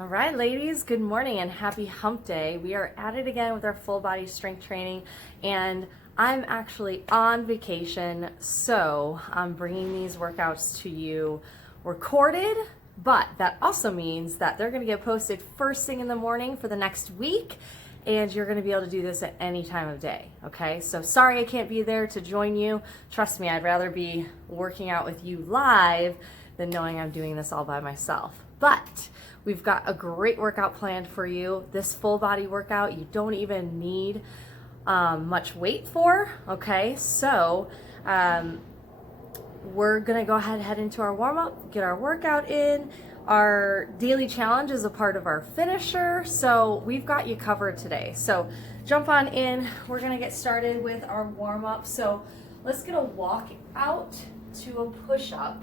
All right, ladies, good morning and happy hump day. We are at it again with our full body strength training, and I'm actually on vacation, so I'm bringing these workouts to you recorded, but that also means that they're gonna get posted first thing in the morning for the next week, and you're gonna be able to do this at any time of day, okay? So sorry I can't be there to join you. Trust me, I'd rather be working out with you live than knowing I'm doing this all by myself. But we've got a great workout planned for you. This full body workout, you don't even need much weight for, okay? So we're gonna go ahead and head into our warm-up, get our workout in. Our daily challenge is a part of our finisher, so we've got you covered today. So jump on in, we're gonna get started with our warm-up. So let's get a walk out to a push-up.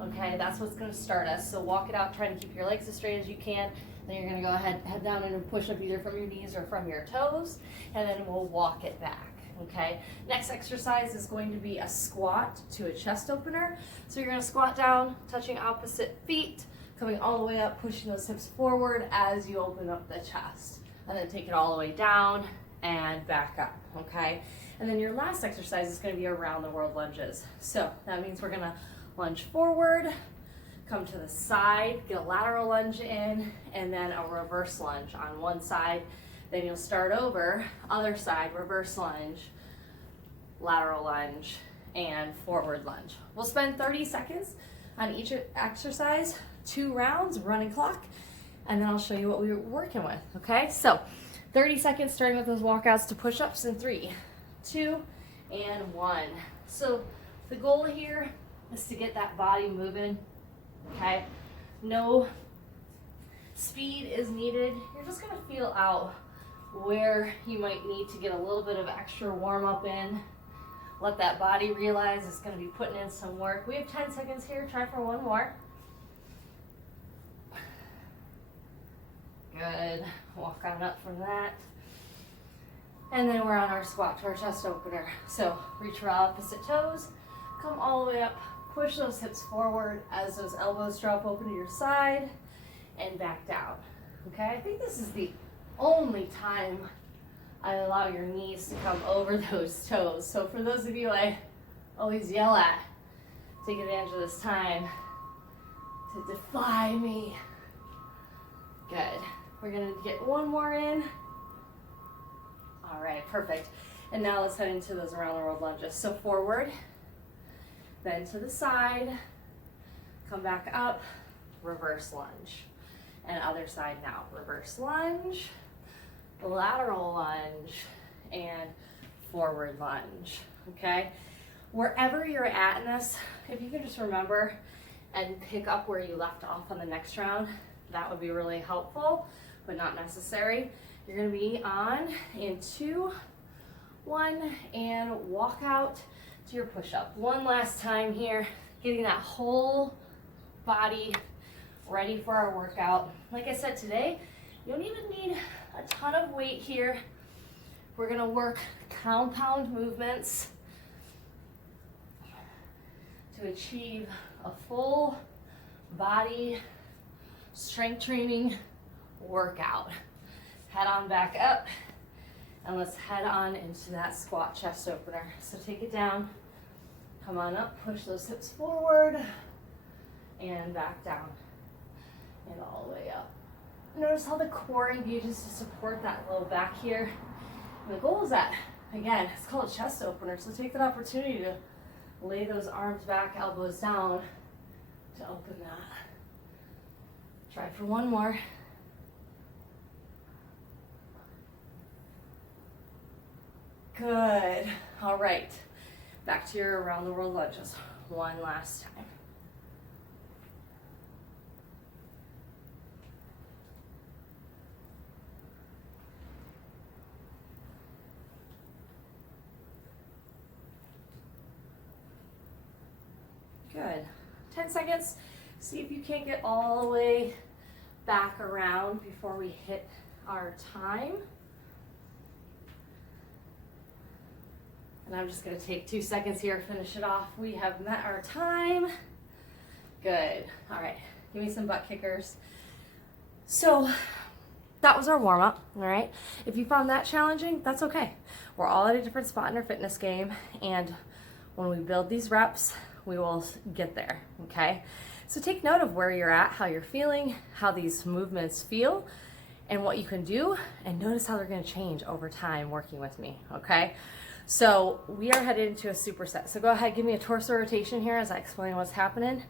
Okay, that's what's going to start us. So walk it out, trying to keep your legs as straight as you can. Then you're going to go ahead, head down and push up either from your knees or from your toes, and then we'll walk it back. Okay, next exercise is going to be a squat to a chest opener. So you're going to squat down, touching opposite feet, coming all the way up, pushing those hips forward as you open up the chest, and then take it all the way down and back up. Okay, and then your last exercise is going to be around the world lunges. So that means we're going to lunge forward, come to the side, get a lateral lunge in, and then a reverse lunge on one side. Then you'll start over, other side, reverse lunge, lateral lunge, and forward lunge. We'll spend 30 seconds on each exercise, 2 rounds, running clock, and then I'll show you what we were working with, okay? So 30 seconds starting with those walkouts to push-ups in 3, 2, and 1. So the goal here is to get that body moving, okay? No speed is needed. You're just gonna feel out where you might need to get a little bit of extra warm up in. Let that body realize it's gonna be putting in some work. We have 10 seconds here, try for one more. Good, walk on up from that. And then we're on our squat to our chest opener. So reach for opposite toes, come all the way up, push those hips forward as those elbows drop open to your side and back down. Okay, I think this is the only time I allow your knees to come over those toes. So for those of you I always yell at, take advantage of this time to defy me. Good. We're gonna get one more in. All right, perfect. And now let's head into those around the world lunges. So forward, then to the side, come back up, reverse lunge. And other side now, reverse lunge, lateral lunge, and forward lunge, okay? Wherever you're at in this, if you can just remember and pick up where you left off on the next round, that would be really helpful, but not necessary. You're gonna be on in 2, 1, and walk out to your push-up. One last time here, getting that whole body ready for our workout. Like I said today, you don't even need a ton of weight here. We're gonna work compound movements to achieve a full body strength training workout. Head on back up, and let's head on into that squat chest opener. So take it down, come on up, push those hips forward, and back down, and all the way up. Notice how the core engages to support that low back here. And the goal is that, again, it's called a chest opener, so take that opportunity to lay those arms back, elbows down, to open that. Try for one more. Good. All right. Back to your around the world lunges. One last time. Good. 10 seconds. See if you can't get all the way back around before we hit our time. And I'm just gonna take 2 seconds here to finish it off. We have met our time. Good. All right, give me some butt kickers. So that was our warm up, all right? If you found that challenging, that's okay. We're all at a different spot in our fitness game, and when we build these reps, we will get there, okay? So take note of where you're at, how you're feeling, how these movements feel, and what you can do, and notice how they're gonna change over time working with me, okay? So we are headed into a superset. So go ahead, give me a torso rotation here as I explain what's happening.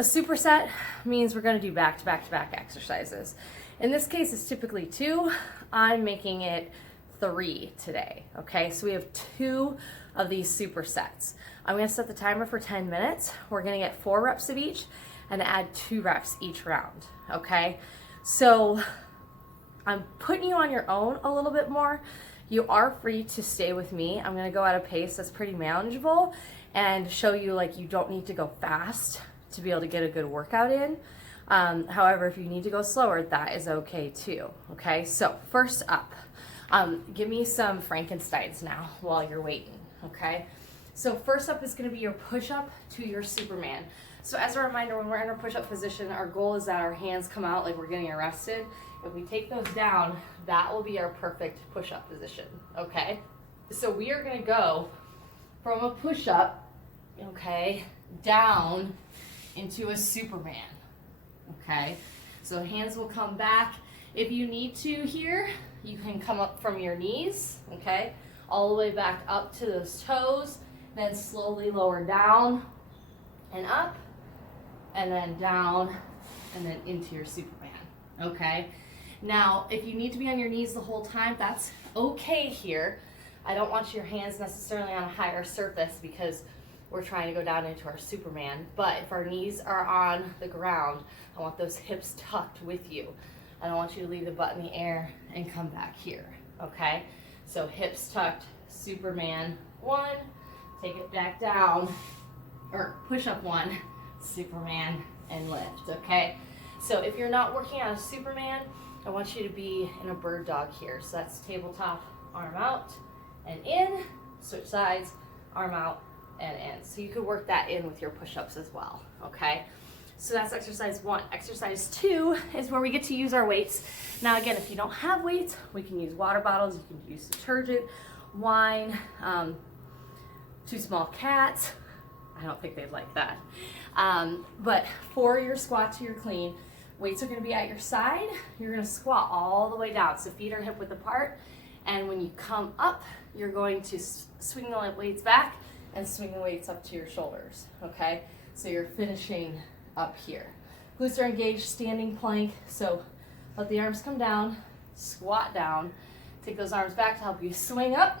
A superset means we're gonna do back-to-back-to-back exercises. In this case, it's typically 2. I'm making it 3 today, okay? So we have 2 of these supersets. I'm gonna set the timer for 10 minutes. We're gonna get 4 reps of each and add 2 reps each round, okay? So I'm putting you on your own a little bit more. You are free to stay with me. I'm gonna go at a pace that's pretty manageable and show you like you don't need to go fast to be able to get a good workout in. However, if you need to go slower, that is okay too, okay? So first up, give me some Frankensteins now while you're waiting, okay? So first up is gonna be your push-up to your Superman. So as a reminder, when we're in our push-up position, our goal is that our hands come out like we're getting arrested. If we take those down, that will be our perfect push-up position, okay? So we are gonna go from a push-up, okay, down into a Superman, okay? So hands will come back. If you need to here, you can come up from your knees, okay? All the way back up to those toes, then slowly lower down and up, and then down, and then into your Superman, okay? Now, if you need to be on your knees the whole time, that's okay here. I don't want your hands necessarily on a higher surface because we're trying to go down into our Superman. But if our knees are on the ground, I want those hips tucked with you. I don't want you to leave the butt in the air and come back here, okay? So hips tucked, Superman 1, take it back down, or push up 1, Superman, and lift, okay? So if you're not working on a Superman, I want you to be in a bird dog here. So that's tabletop, arm out and in, switch sides, arm out and in. So you could work that in with your push-ups as well, okay? So that's exercise 1. Exercise 2 is where we get to use our weights. Now again, if you don't have weights, we can use water bottles, you can use detergent, wine, 2 small cats. I don't think they'd like that. But for your squat to your clean, weights are gonna be at your side. You're gonna squat all the way down. So feet are hip width apart. And when you come up, you're going to swing the weights back and swing the weights up to your shoulders, okay? So you're finishing up here. Glutes are engaged, standing plank. So let the arms come down, squat down, take those arms back to help you swing up,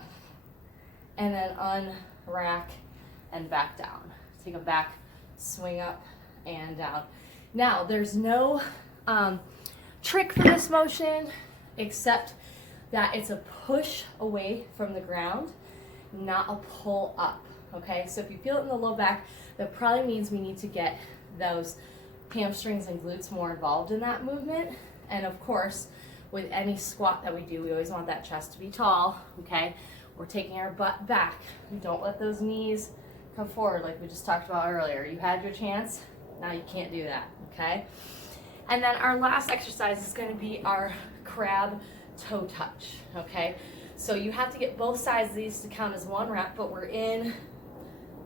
and then unrack and back down. Take them back, swing up and down. Now, there's no trick for this motion except that it's a push away from the ground, not a pull up, okay? So if you feel it in the low back, that probably means we need to get those hamstrings and glutes more involved in that movement. And of course, with any squat that we do, we always want that chest to be tall, okay? We're taking our butt back. Don't let those knees come forward like we just talked about earlier. You had your chance, now you can't do that, okay? And then our last exercise is gonna be our crab toe touch, okay? So you have to get both sides of these to count as 1 rep, but we're in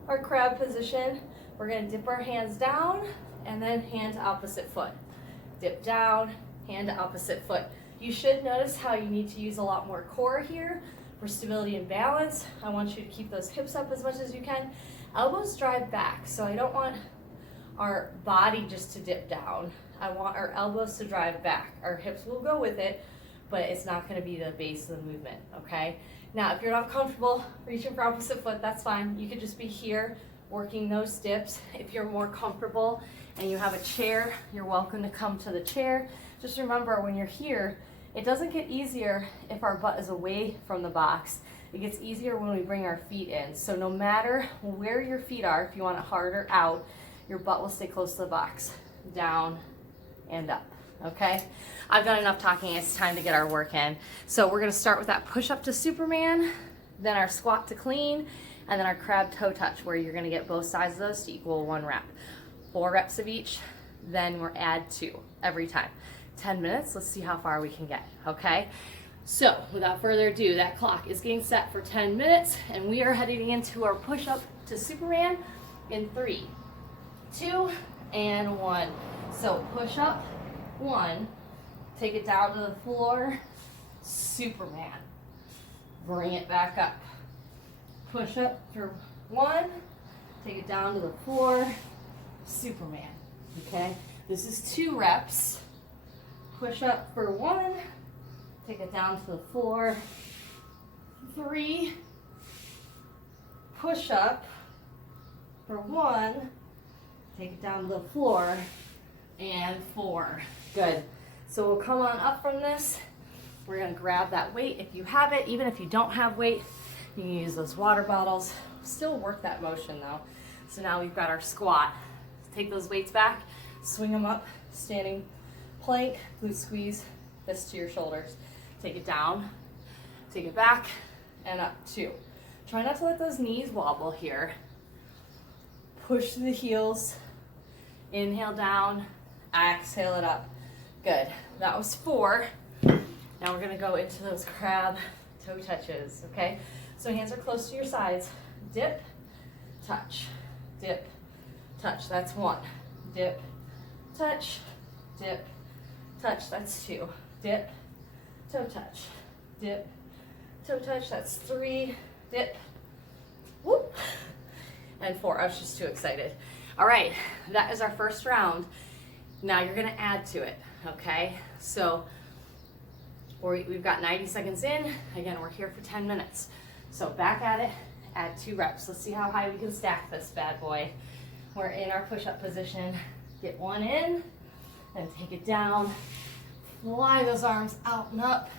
our crab position. We're gonna dip our hands down and then hand to opposite foot. Dip down, hand to opposite foot. You should notice how you need to use a lot more core here for stability and balance. I want you to keep those hips up as much as you can. Elbows drive back, so I don't want our body just to dip down. I want our elbows to drive back. Our hips will go with it, but it's not gonna be the base of the movement, okay? Now, if you're not comfortable reaching for opposite foot, that's fine. You could just be here working those dips. If you're more comfortable and you have a chair, you're welcome to come to the chair. Just remember, when you're here, it doesn't get easier if our butt is away from the box. It gets easier when we bring our feet in. So no matter where your feet are, if you want it hard or out, your butt will stay close to the box. Down and up, okay? I've done enough talking, it's time to get our work in. So we're gonna start with that push up to Superman, then our squat to clean, and then our crab toe touch, where you're gonna get both sides of those to equal 1 rep. 4 reps of each, then we're add 2 every time. 10 minutes. Let's see how far we can get, okay? So without further ado, that clock is getting set for 10 minutes and we are heading into our push-up to Superman in 3, 2, and 1. So push up, 1, take it down to the floor, Superman. Bring it back up. Push up for 1, take it down to the floor, Superman, okay? This is 2 reps. Push up for 1, take it down to the floor, 3, push up for 1, take it down to the floor, and 4. Good. So we'll come on up from this. We're gonna grab that weight if you have it. Even if you don't have weight, you can use those water bottles. Still work that motion though. So now we've got our squat. Take those weights back, swing them up, standing plank, glute squeeze, fist to your shoulders. Take it down, take it back, and up 2. Try not to let those knees wobble here. Push the heels, inhale down, exhale it up. Good, that was 4. Now we're gonna go into those crab toe touches, okay? So hands are close to your sides. Dip, touch, dip, touch, that's 1. Dip, touch, dip, touch, that's 2. Dip, toe touch, dip, toe touch, that's 3. Dip, whoop, and 4. I was just too excited. All right, that is our first round. Now you're gonna add to it, okay? So we've got 90 seconds in. Again, we're here for 10 minutes. So back at it, add 2 reps. Let's see how high we can stack this bad boy. We're in our push-up position. Get 1 in, and take it down. Fly those arms out and up,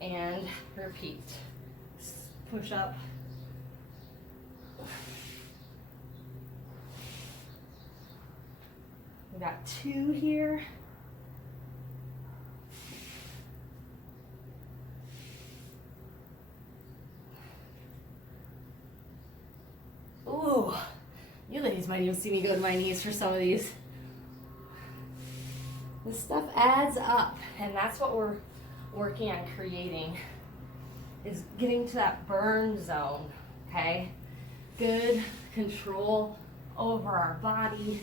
and repeat. Push up. We got 2 here. Ooh, you ladies might even see me go to my knees for some of these. This stuff adds up, and that's what we're working on creating, is getting to that burn zone, okay? Good control over our body.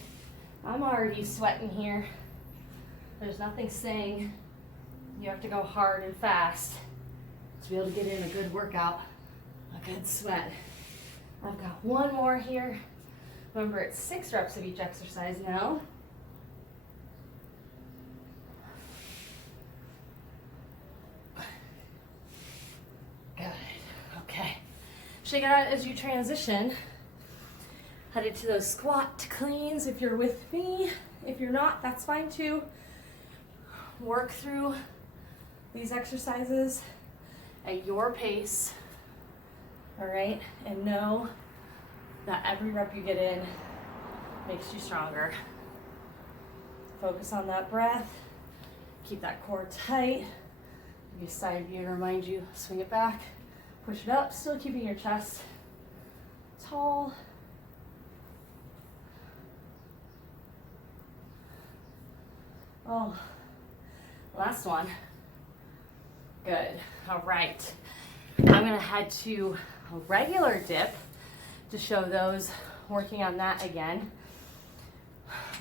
I'm already sweating here. There's nothing saying you have to go hard and fast to be able to get in a good workout, a good sweat. I've got 1 more here. Remember, it's 6 reps of each exercise now. Good, okay. Shake it out as you transition. Headed to those squat cleans if you're with me. If you're not, that's fine too. Work through these exercises at your pace. All right, and know that every rep you get in makes you stronger. Focus on that breath. Keep that core tight. Give you a side view to remind you, swing it back, push it up, still keeping your chest tall. Oh, last one. Good, all right. I'm gonna head to a regular dip to show those working on that again.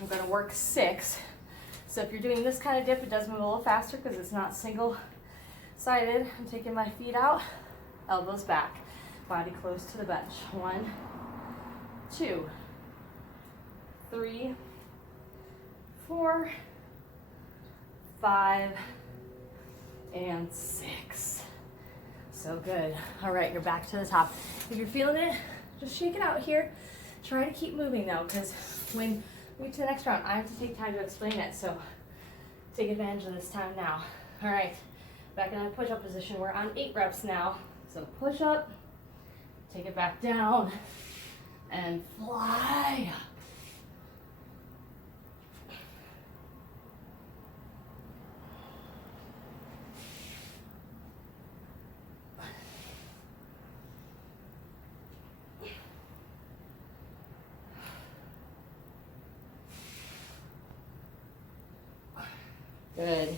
I'm gonna work 6. So if you're doing this kind of dip, it does move a little faster because it's not single-sided. I'm taking my feet out, elbows back, body close to the bench. 1, 2, 3, 4, 5, and 6. So good. All right, you're back to the top. If you're feeling it, just shake it out here. Try to keep moving though, because when we get to the next round, I have to take time to explain it. So take advantage of this time now. All right, back in that push-up position. We're on 8 reps now. So push up, take it back down, and fly up. Good.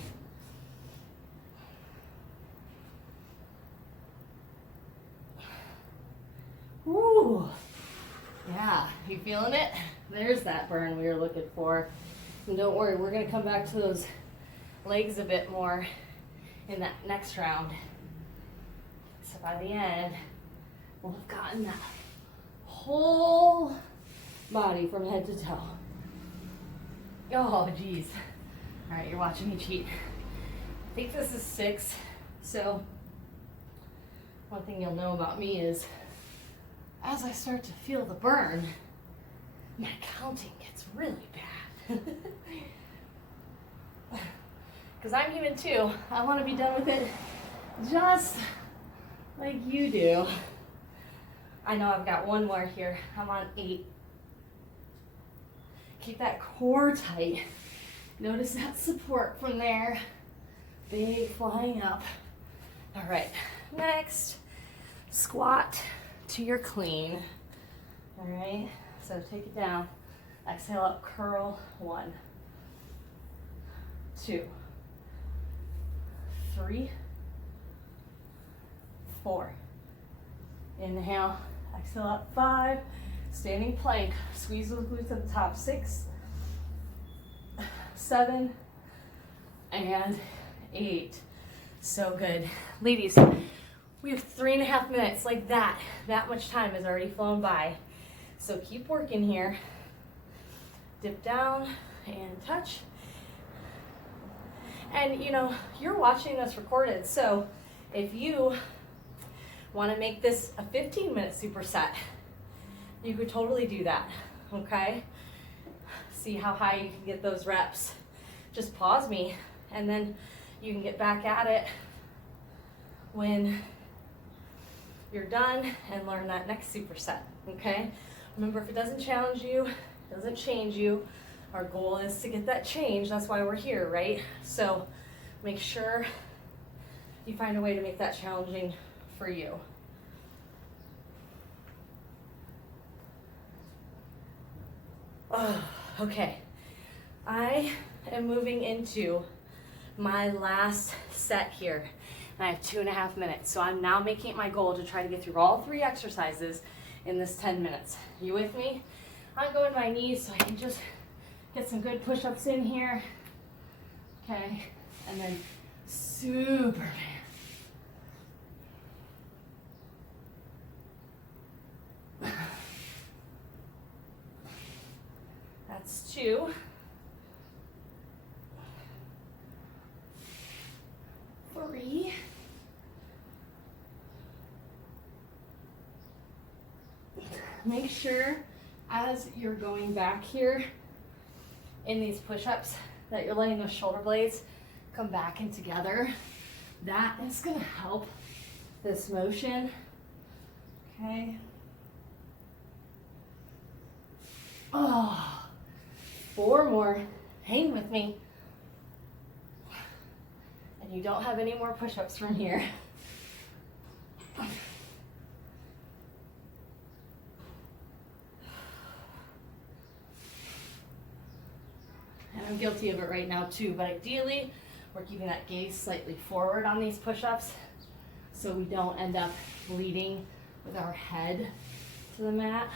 Woo. Yeah, you feeling it? There's that burn we were looking for. And don't worry, we're gonna come back to those legs a bit more in that next round. So by the end, we'll have gotten that whole body from head to toe. Oh, geez. All right, you're watching me cheat. I think this is 6. So one thing you'll know about me is as I start to feel the burn, my counting gets really bad. Because I'm human too. I want to be done with it just like you do. I know I've got one more here. I'm on 8. Keep that core tight. Notice that support from there. Big flying up. All right, next, squat to your clean. All right, so take it down. Exhale up, curl. 1, 2, 3, 4. Inhale, exhale up. 5, standing plank. Squeeze those glutes at the top. 6, 7, and 8. So good. Ladies, we have 3.5 minutes like that. That much time has already flown by. So keep working here. Dip down and touch. And you know, you're watching this recorded, so if you want to make this a 15-minute superset, you could totally do that, okay? See how high you can get those reps. Just pause me, and then you can get back at it when you're done and learn that next superset, okay? Remember, if it doesn't challenge you, doesn't change you, our goal is to get that change. That's why we're here, right? So make sure you find a way to make that challenging for you. Oh, okay, I am moving into my last set here, and I have 2.5 minutes. So I'm now making it my goal to try to get through all 3 exercises in this 10 minutes. You with me? I'm going to my knees so I can just get some good push-ups in here. Okay, and then Superman. That's 2. 3. Make sure as you're going back here in these push-ups that you're letting those shoulder blades come back and together. That is going to help this motion. Okay. Oh, 4 more. Hang with me. And you don't have any more push-ups from here. And I'm guilty of it right now too, but ideally we're keeping that gaze slightly forward on these push-ups so we don't end up leading with our head to the mat.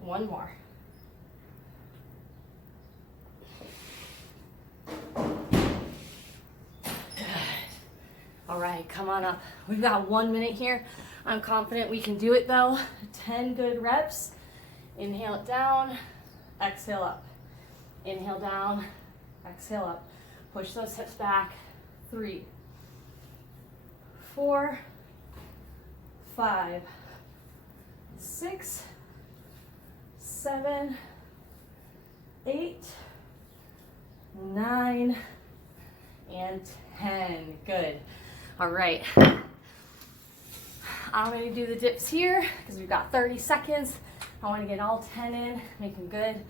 1 more. Good. All right, come on up. We've got 1 minute here. I'm confident we can do it though. 10 good reps. Inhale it down, exhale up. Inhale down, exhale up. Push those hips back. 3, 4, 5, 6, 7, 8, 9, and 10. Good. All right. I'm going to do the dips here because we've got 30 seconds. I want to get all 10 in, make them good.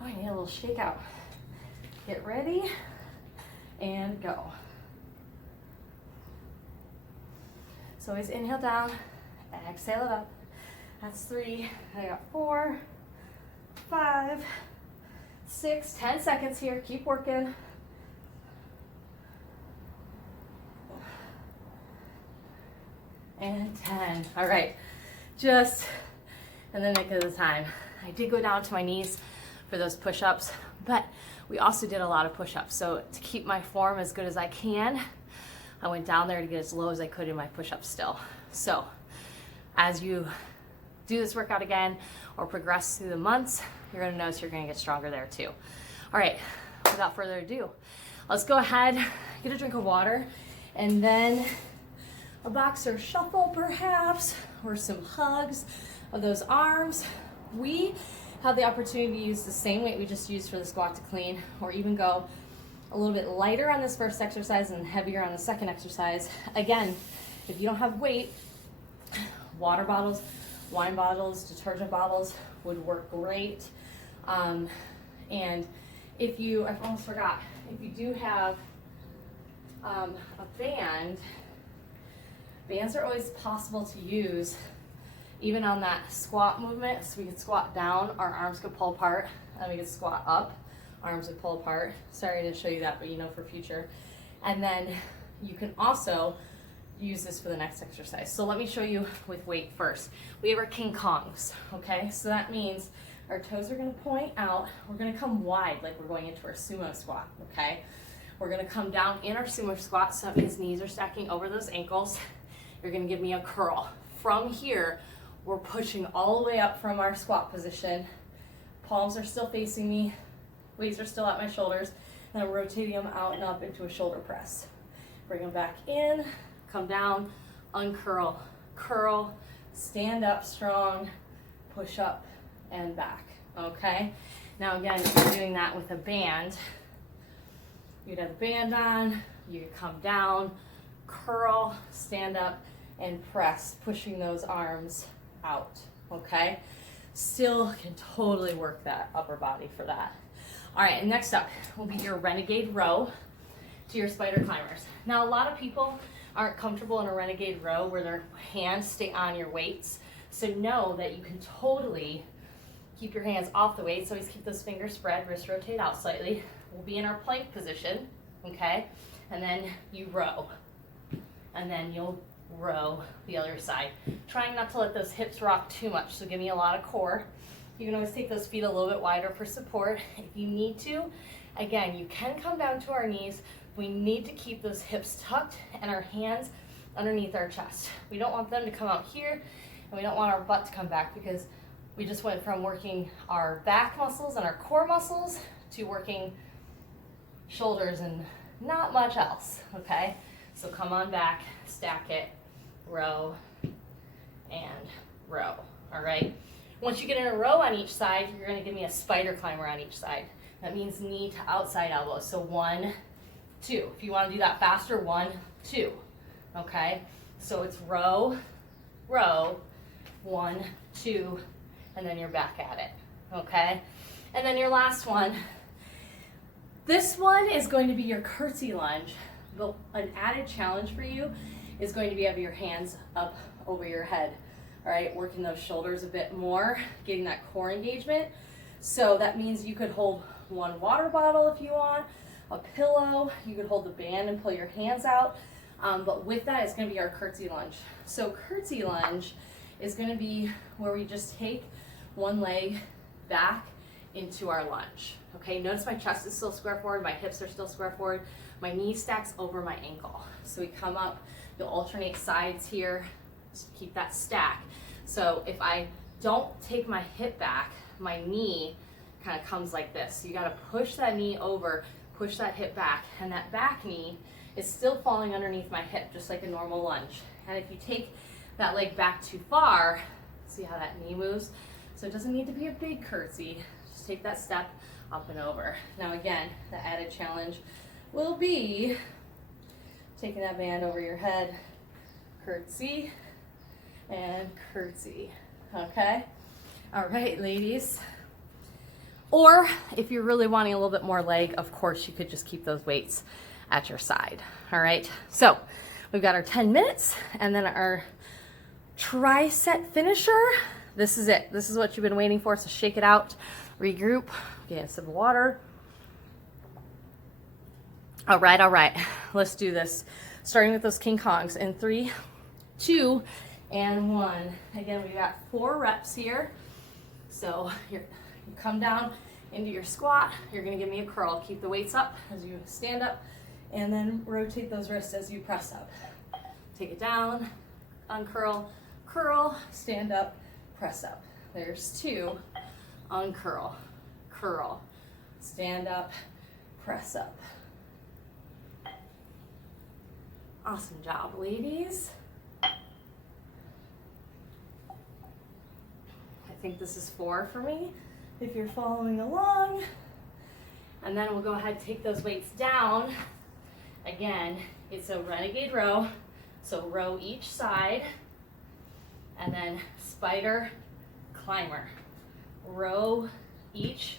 Oh, I need a little shake out. Get ready and go. So always inhale down, exhale it up. That's 3. I got 4, 5, 6, 10 seconds here. Keep working. and 10. All right, just in the nick of the time. I did go down to my knees for those push-ups, but we also did a lot of push-ups. So to keep my form as good as I can, I went down there to get as low as I could in my push-ups still. So as you do this workout again or progress through the months, you're gonna notice you're gonna get stronger there too. All right, without further ado, let's go ahead, get a drink of water, and then a boxer shuffle perhaps, or some hugs of those arms. We have the opportunity to use the same weight we just used for the squat to clean, or even go a little bit lighter on this first exercise and heavier on the second exercise. Again, if you don't have weight, water bottles, wine bottles, detergent bottles would work great. And if you, I almost forgot, if you do have a band, bands are always possible to use even on that squat movement. So we can squat down, our arms could pull apart, and we can squat up, arms would pull apart. Sorry I didn't show you that, but you know for future. And then you can also use this for the next exercise. So let me show you with weight first. We have our King Kongs, okay? So that means our toes are gonna point out. We're gonna come wide like we're going into our sumo squat, okay? We're gonna come down in our sumo squat, so that means knees are stacking over those ankles. You're gonna give me a curl. From here, we're pushing all the way up from our squat position. Palms are still facing me, weights are still at my shoulders, and I'm rotating them out and up into a shoulder press. Bring them back in, come down, uncurl, curl, stand up strong, push up and back, okay? Now again, if you're doing that with a band, you'd have a band on, you could come down, curl, stand up, and press, pushing those arms out, okay? Still can totally work that upper body for that. All right, and next up will be your renegade row to your spider climbers. Now, a lot of people aren't comfortable in a renegade row where their hands stay on your weights. So know that you can totally keep your hands off the weights. Always keep those fingers spread, wrist rotate out slightly. We'll be in our plank position, okay? And then you row. And then you'll row the other side. Trying not to let those hips rock too much, so give me a lot of core. You can always take those feet a little bit wider for support if you need to. Again, you can come down to our knees. We need to keep those hips tucked and our hands underneath our chest. We don't want them to come out here, and we don't want our butt to come back, because we just went from working our back muscles and our core muscles to working shoulders and not much else, okay? So come on back, stack it, row, and row, all right? Once you get in a row on each side, you're gonna give me a spider climber on each side. That means knee to outside elbow. So 1, 2. If you want to do that faster, 1, 2. Okay? So it's row, row, 1, 2, and then you're back at it. Okay? And then your last one. This one is going to be your curtsy lunge. But an added challenge for you is going to be having your hands up over your head. All right? Working those shoulders a bit more, getting that core engagement. So that means you could hold one water bottle if you want, a pillow, you could hold the band and pull your hands out, but with that it's going to be our curtsy lunge. So curtsy lunge is going to be where we just take one leg back into our lunge. Okay, notice my chest is still square forward, my hips are still square forward, my knee stacks over my ankle. So we come up, you'll alternate sides here, just keep that stack. So if I don't take my hip back, my knee kind of comes like this. So you got to push that knee over, push that hip back, and that back knee is still falling underneath my hip, just like a normal lunge. And if you take that leg back too far, see how that knee moves? So it doesn't need to be a big curtsy, just take that step up and over. Now again, the added challenge will be taking that band over your head, curtsy, and curtsy, okay? All right, ladies. Or if you're really wanting a little bit more leg, of course, you could just keep those weights at your side. All right, so we've got our 10 minutes and then our tricep finisher. This is it. This is what you've been waiting for, so shake it out, regroup, get a sip of water. All right, let's do this. Starting with those King Kongs in 3, 2, and 1. Again, we got 4 reps here. So you come down into your squat. You're gonna give me a curl. Keep the weights up as you stand up, and then rotate those wrists as you press up. Take it down, uncurl, curl, stand up, press up. There's 2, uncurl, curl, stand up, press up. Awesome job, ladies. I think this is 4 for me, if you're following along. And then we'll go ahead and take those weights down. Again, it's a renegade row. So row each side, and then spider, climber. Row each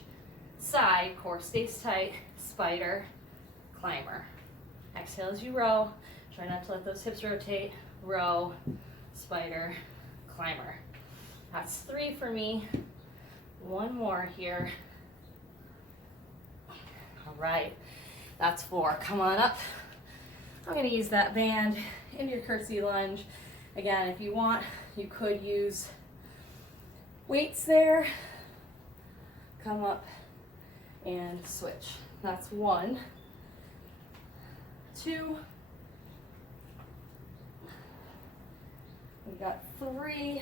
side, core stays tight, spider, climber. Exhale as you row. Try not to let those hips rotate. Row, spider, climber. That's 3 for me. 1 more here. All right, that's 4. Come on up. I'm gonna use that band into your curtsy lunge. Again, if you want, you could use weights there. Come up and switch. That's 1, 2, we got 3,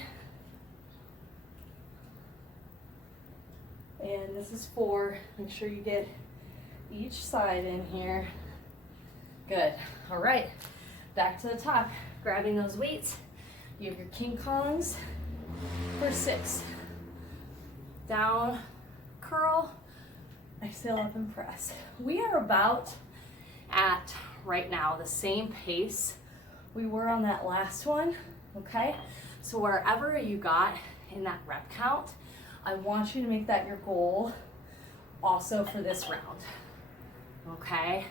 and this is 4. Make sure you get each side in here. Good. All right, back to the top, grabbing those weights. You have your King Kongs for 6. Down, curl, exhale up and press. We are about at, right now, the same pace we were on that last one, okay? So wherever you got in that rep count, I want you to make that your goal also for this round, okay?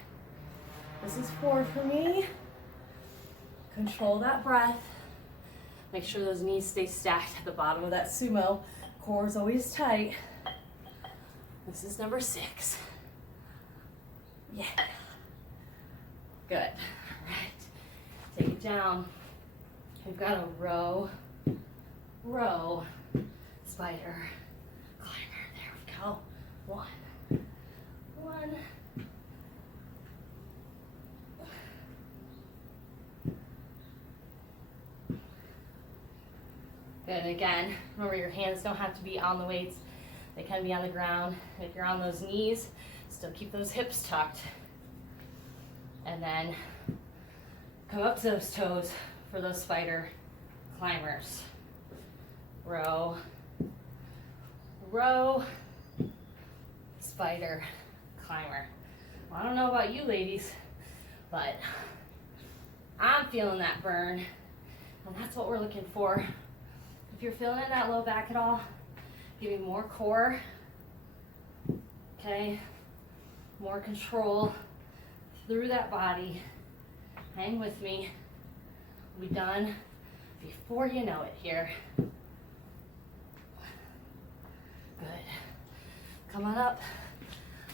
This is 4 for me. Control that breath. Make sure those knees stay stacked at the bottom of that sumo. Core is always tight. This is number 6. Yeah. Good. All right. Take it down. We've got a row, row, spider, climber. There we go. 1, 1. Good. Again, remember your hands don't have to be on the weights. They can be on the ground. If you're on those knees, still keep those hips tucked. And then come up to those toes for those spider climbers. Row, row, spider, climber. Well, I don't know about you ladies, but I'm feeling that burn. And that's what we're looking for. If you're feeling it in that low back at all, give me more core, okay? More control through that body. Hang with me. We'll be done before you know it here. Good. Come on up.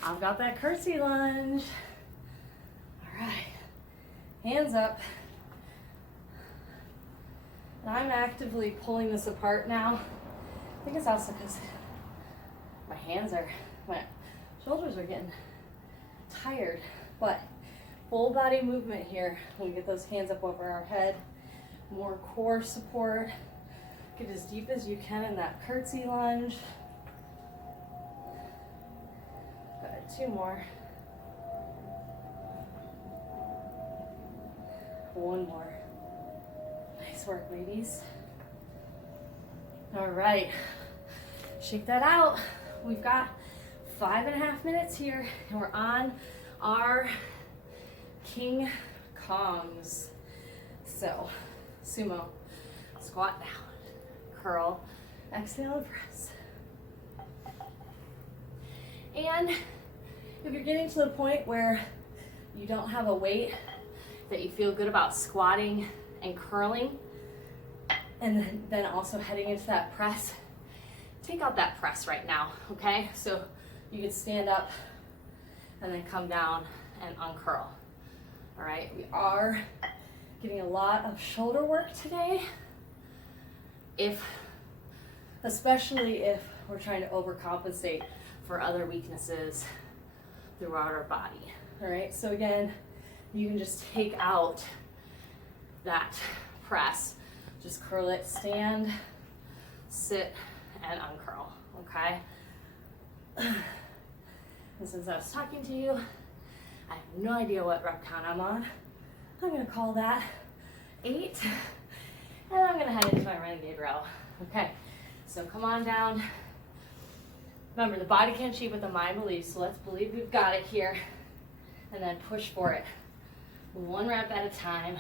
I've got that curtsy lunge. All right. Hands up. I'm actively pulling this apart now. I think it's also because my shoulders are getting tired, but full body movement here. We get those hands up over our head, more core support. Get as deep as you can in that curtsy lunge. Good, 2 more. 1 more. Nice work, ladies. All right, shake that out. We've got 5.5 minutes here, and we're on our King Kongs. So, sumo, squat down, curl, exhale and press. And if you're getting to the point where you don't have a weight that you feel good about squatting and curling, and then also heading into that press, take out that press right now, okay? So you can stand up and then come down and uncurl. All right, we are Getting a lot of shoulder work today, especially if we're trying to overcompensate for other weaknesses throughout our body. All right, so again, you can just take out that press. Just curl it, stand, sit, and uncurl, okay? And since I was talking to you, I have no idea what rep count I'm on. I'm gonna call that 8, and I'm gonna head into my renegade row. Okay, so come on down. Remember, the body can't cheat what the mind believes, so let's believe we've got it here, and then push for it. 1 rep at a time.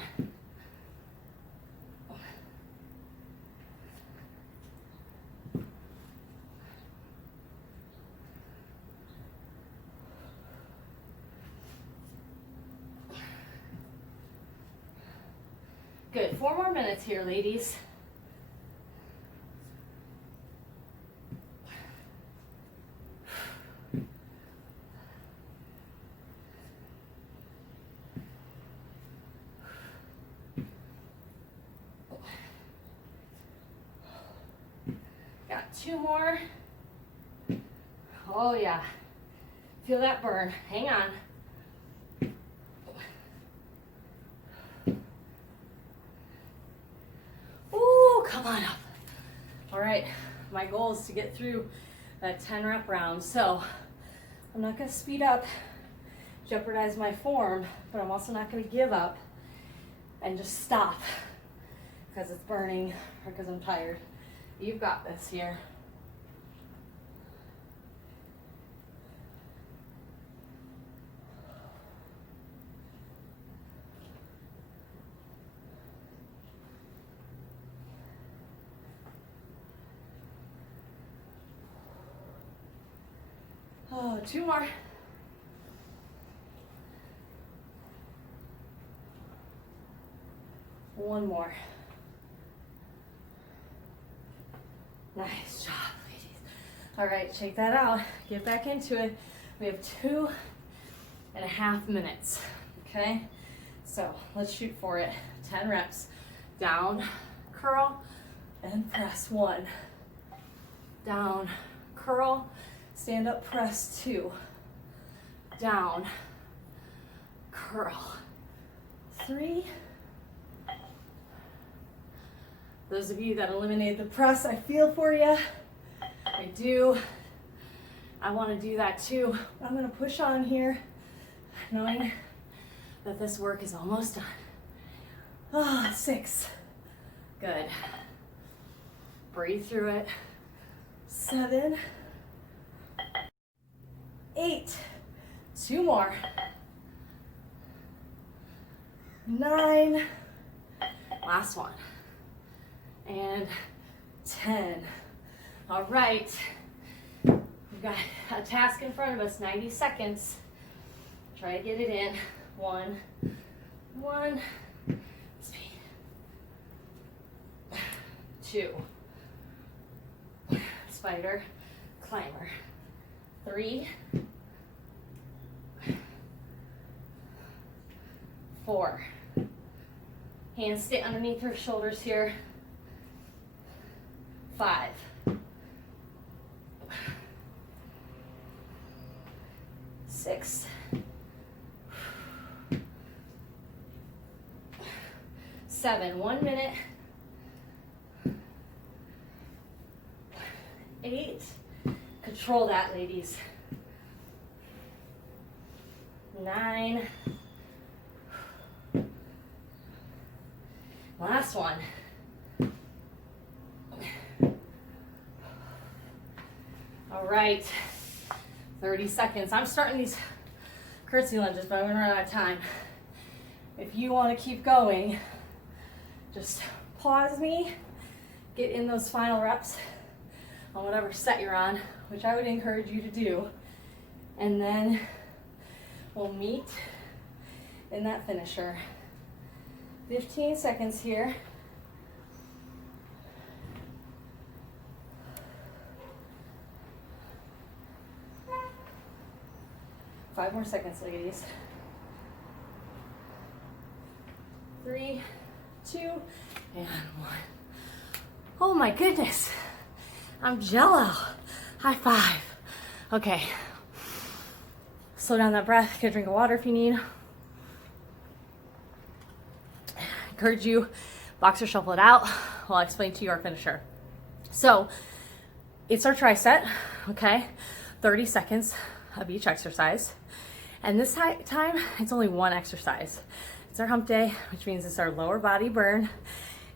Good, 4 more minutes here, ladies. Got 2 more. Oh yeah, feel that burn, hang on. Come on up. All right, my goal is to get through that 10 rep round. So I'm not gonna speed up, jeopardize my form, but I'm also not gonna give up and just stop because it's burning or because I'm tired. You've got this here. Oh, 2 more. One more. Nice job, ladies. All right, shake that out. Get back into it. We have 2.5 minutes, okay? So let's shoot for it. 10 reps. Down, curl, and press. 1. Down, curl, stand up, press. 2. Down, curl. 3. Those of you that eliminated the press, I feel for you. I do. I want to do that too. I'm going to push on here, knowing that this work is almost done. Ah, 6. Good. Breathe through it. 7. 8. 2 more. 9. Last one. And 10. All right. We've got a task in front of us, 90 seconds. Try to get it in. 1. Speed. 2. Spider, climber. 3. 4. Hands stay underneath your shoulders here. 5. 6. 7. 1 minute. 8. Control that, ladies. 9. Last one. All right, 30 seconds. I'm starting these curtsy lunges, but I'm gonna run out of time. If you wanna keep going, just pause me, get in those final reps on whatever set you're on, which I would encourage you to do, and then we'll meet in that finisher. 15 seconds here. Five more seconds, ladies. 3, 2, and 1. Oh my goodness, I'm jello. High five. Okay, slow down that breath, get a drink of water if you need. Encourage you, box or shuffle it out while I explain to you our finisher. So it's our tricep, okay? 30 seconds of each exercise. And this time, it's only one exercise. It's our hump day, which means it's our lower body burn.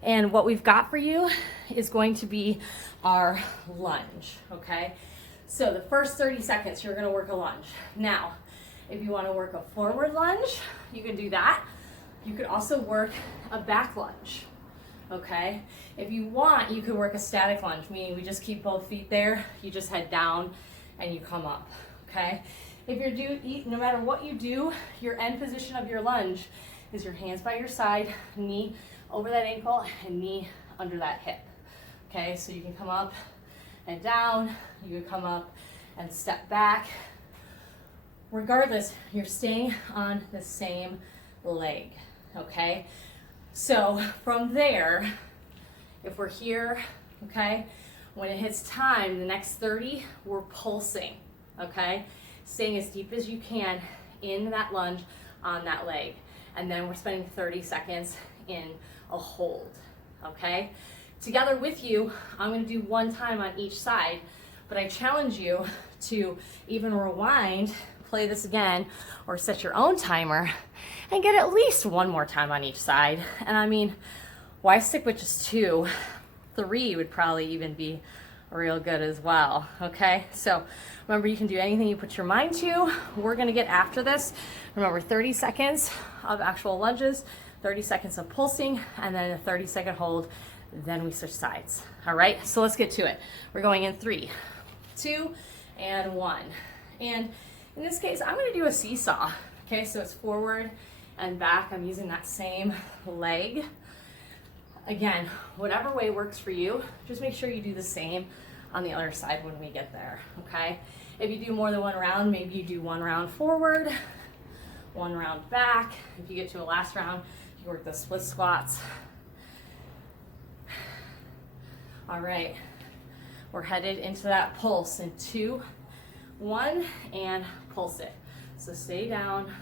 And what we've got for you is going to be our lunge, okay? So the first 30 seconds, you're gonna work a lunge. Now, if you wanna work a forward lunge, you can do that. You could also work a back lunge, okay? If you want, you could work a static lunge, meaning we just keep both feet there, you just head down and you come up, okay? If you're no matter what you do, your end position of your lunge is your hands by your side, knee over that ankle and knee under that hip. Okay, so you can come up and down, you can come up and step back. Regardless, you're staying on the same leg, okay? So from there, if we're here, okay, when it hits time, the next 30, we're pulsing, okay? Staying as deep as you can in that lunge on that leg. And then we're spending 30 seconds in a hold, okay? Together with you, I'm gonna do one time on each side, but I challenge you to even rewind, play this again, or set your own timer and get at least one more time on each side. And I mean, why stick with just 2? 3 would probably even be real good as well, okay? So remember, you can do anything you put your mind to. We're gonna get after this. Remember, 30 seconds of actual lunges, 30 seconds of pulsing, and then a 30-second hold, then we switch sides. All right, so let's get to it. We're going in 3, 2, and 1. And in this case, I'm gonna do a seesaw. Okay, so it's forward and back. I'm using that same leg. Again, whatever way works for you, just make sure you do the same on the other side when we get there, okay? If you do more than one round, maybe you do one round forward, one round back. If you get to a last round, you work the split squats. All right, we're headed into that pulse in 2, 1, and pulse it. So stay down,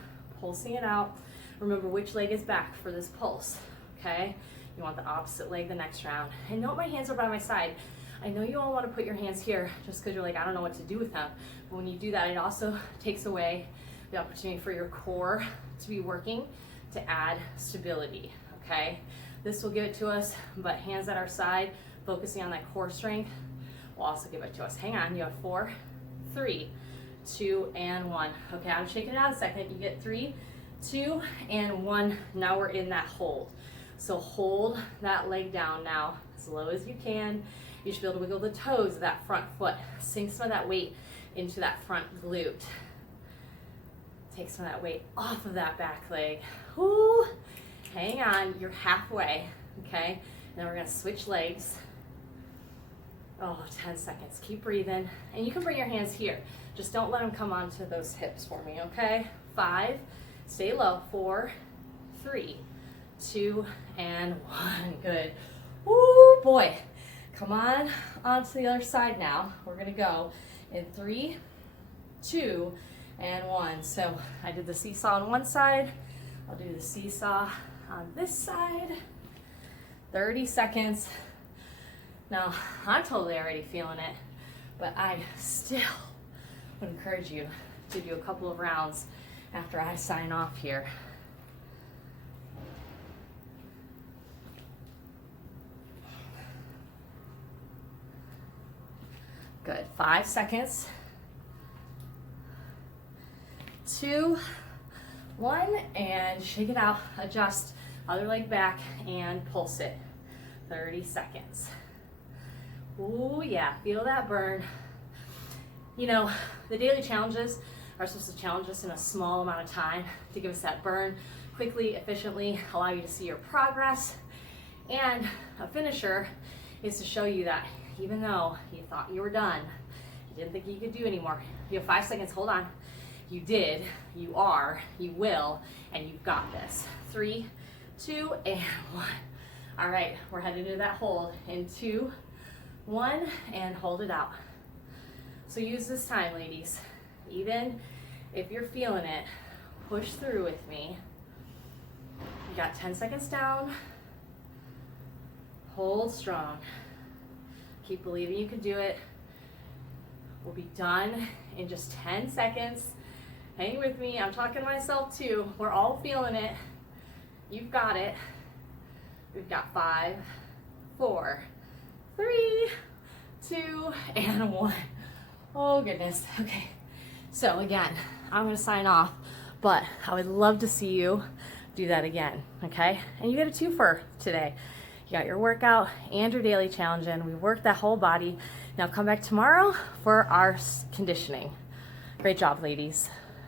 pulsing it out. Remember which leg is back for this pulse, okay? You want the opposite leg the next round. And note my hands are by my side. I know you all want to put your hands here just because you're like, I don't know what to do with them. But when you do that, it also takes away the opportunity for your core to be working to add stability, okay? This will give it to us, but hands at our side, focusing on that core strength, will also give it to us. Hang on, you have 4, 3, 2, and 1. Okay, I'm shaking it out a second. You get 3, 2, and 1. Now we're in that hold. So hold that leg down now as low as you can. You should be able to wiggle the toes of that front foot. Sink some of that weight into that front glute. Take some of that weight off of that back leg. Ooh, hang on, you're halfway, okay? Then we're gonna switch legs. Oh, 10 seconds, keep breathing. And you can bring your hands here. Just don't let them come onto those hips for me, okay? 5, stay low, 4, 3, 2, and 1, good. Woo, boy. Come on onto the other side now. We're gonna go in 3, 2, and 1. So I did the seesaw on one side. I'll do the seesaw on this side. 30 seconds. Now, I'm totally already feeling it, but I still would encourage you to do a couple of rounds after I sign off here. Good, 5 seconds. 2, 1, and shake it out, adjust, other leg back, and pulse it. 30 seconds. Ooh, yeah, feel that burn. You know, the daily challenges are supposed to challenge us in a small amount of time to give us that burn quickly, efficiently, allow you to see your progress. And a finisher is to show you that even though you thought you were done, you didn't think you could do anymore, you have 5 seconds, hold on. You did, you are, you will, and you've got this. 3, 2, and 1. All right, we're headed into that hold in 2, 1, and hold it out. So use this time, ladies. Even if you're feeling it, push through with me. You got 10 seconds down. Hold strong. Keep believing you can do it. We'll be done in just 10 seconds. Hang with me. I'm talking to myself too. We're all feeling it. You've got it. We've got 5, 4, 3, 2, and 1. Oh goodness. Okay. So again, I'm going to sign off, but I would love to see you do that again. Okay. And you get a twofer today. You got your workout and your daily challenge in. We worked that whole body. Now come back tomorrow for our conditioning. Great job, ladies.